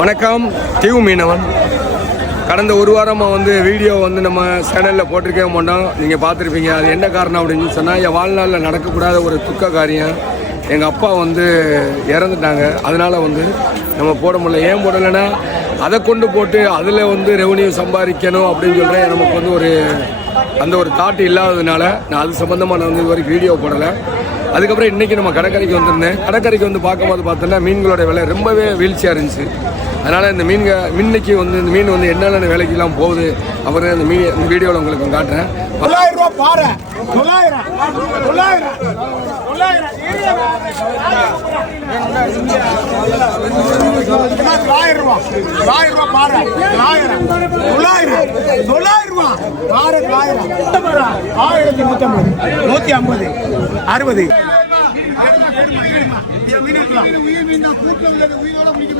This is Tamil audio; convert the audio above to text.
வணக்கம். தீவு மீனவன். கடந்த ஒரு வாரமாக வீடியோ நம்ம சேனலில் போட்டிருக்கவே மாட்டோம். நீங்கள் பார்த்துருப்பீங்க. அது என்ன காரணம் அப்படின்னு சொன்னால், என் வாழ்நாளில் நடக்கக்கூடாத ஒரு துக்க காரியம். எங்கள் அப்பா இறந்துட்டாங்க. அதனால் நம்ம போட முடியல. ஏன் போடலைன்னா, அதை கொண்டு போட்டு அதில் ரெவன்யூ சம்பாதிக்கணும் அப்படின்னு சொல்கிறேன். நமக்கு அந்த ஒரு தாட் இல்லாததுனால நான் அது சம்மந்தமாக நான் இது வரைக்கும் வீடியோ போடலை. அதுக்கப்புறம் இன்றைக்கி நம்ம கடற்கரைக்கு வந்திருந்தேன். கடற்கரைக்கு பார்க்கும்போது பார்த்தோன்னா மீன்களோட விலை ரொம்பவே வீழ்ச்சியாக இருந்துச்சு. அதனால் இந்த இன்னைக்கு இந்த மீன் என்னென்ன விலைக்கெல்லாம் போகுது அப்புறம் இந்த வீடியோவில் உங்களுக்கு காட்டுறேன். 900 ரூபா பாறை. 900 ரூபா பாறை. 900 ரூபா பாறை. 1150 150 60